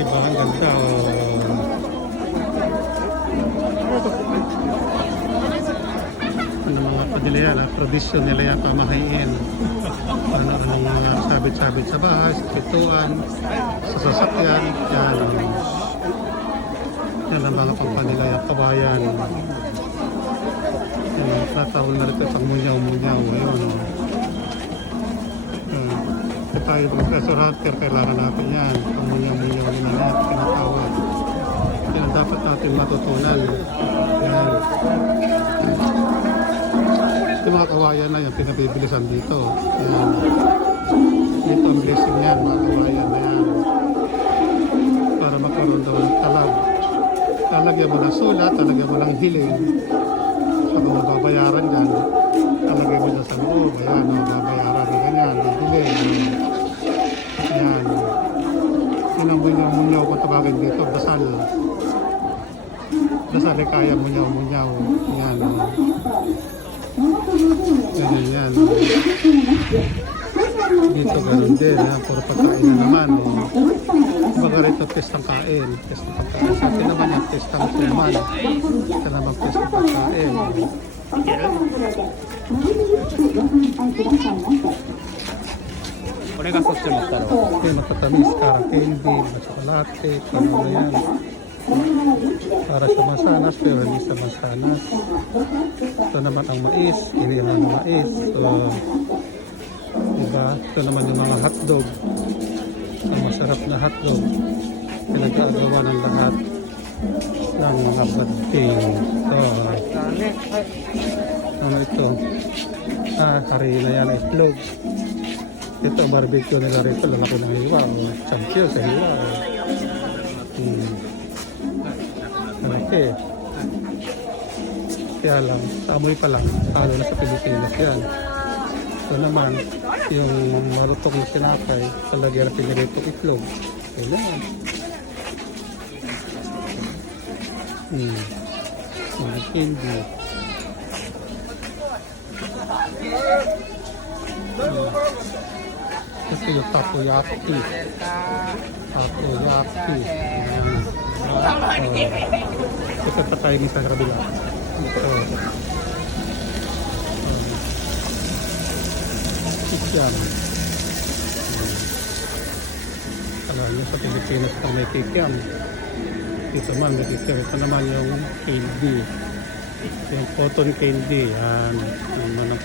Diba? Ang ganda. Oh. Ano mga padila yan, ah, tradisyon nila yan pamahain. Ano, anong mga sabit-sabit sa bahay, sa pituan, sa sasakyan, yan. Yan ang mga pampanila yan, kabayan. Yan, tatawal na rito pang munyaw-munyaw. Ayun. Kaya tayo professor hunter, kailangan natin yan. Pang munyaw-munyaw na natin tinatawag. Yan ang dapat natin matutunan. Yan. Yung mga kawayan na yan, pinabibilisan dito. Yan. Dito ang blessing yan, mga kawayan na yan. Para magkaroon daw ng talag. Talagyan mo ng sulat, talagyan mo ng hiling. Sa mga babayaran yan, talagyan mo dyan sa loob. Ayan, mga babayaran na ganyan, hiling. Ayan. Yun munyaw-munyaw kung tawagin dito, dasal. Dasal ay kaya munyaw-munyaw. Ayan. Ganyan yan. Dito ganun din. Ha? Puro pagkain na naman. Oh. Baga rito pestang kain. Pestang pagkain. Sa atin naman yung pestang suman. Ito naman pestang pagkain. これがそっちの太郎 Yung matatamis, para candy, chocolate, ano na yan. Para sa masanas, pero hindi sa masanas. Ito naman ang mais, inihaw ng mais. So, diba? Ito naman yung mga hotdog. Ang masarap na hotdog. Pinagkagawa ng lahat ng mga bading. So, ano ito? Ah, harina yan, itlog. ito, barbecue nila rito. Lalaki ng hiwa. Oh. Champion sa hiwa. Oh. Hmm. Malaki. Kaya lang, sa amoy pa lang, talo na sa Pilipinas yan. Ito naman, yung marutong na sinakay, talagyan na pinagay itong itlog. Kailangan. Hmm. Mga candy. Ito yung takoyaki. Takoyaki. Ayan. Oh. Ito pa tayo sa kabila. Ito. Kikyam. Alam niyo sa Pilipinas pa may kikyam. Dito man may kikyam. Ito naman yung candy. Yung cotton candy. Yan. Yan naman ang